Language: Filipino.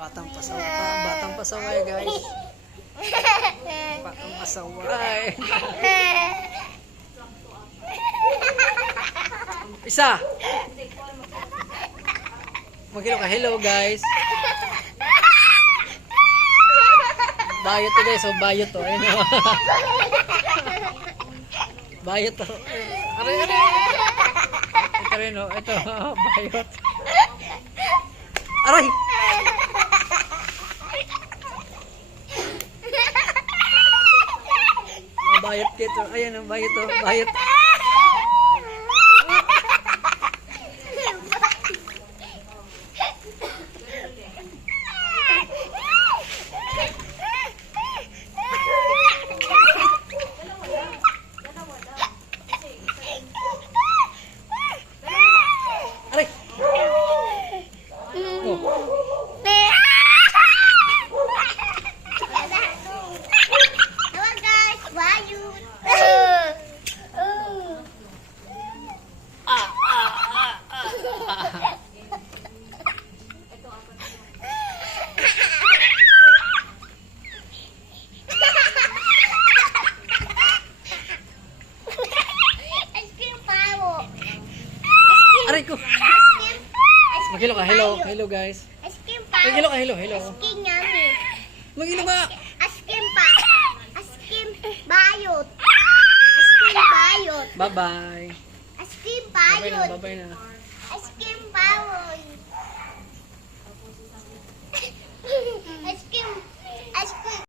Batang pasaway guys. Batang pasaway. Isa. Magkilo ka. Hello guys. Bayot to guys. So bayot to. Ayun o. Bayot to. Aray. Ito rin o. Ito. Bayot. Aray. Bayot dito. Ayan o. Bayot to. Bayot. Aray ko. Magilo ka. Hello. Hello guys. Magilo ka. Hello. Hello. Magilo ka. Askim pa. Askim bayot. Askim bayot. Bye-bye. Askim bayot. Bye-bye na. Askim bayot. Askim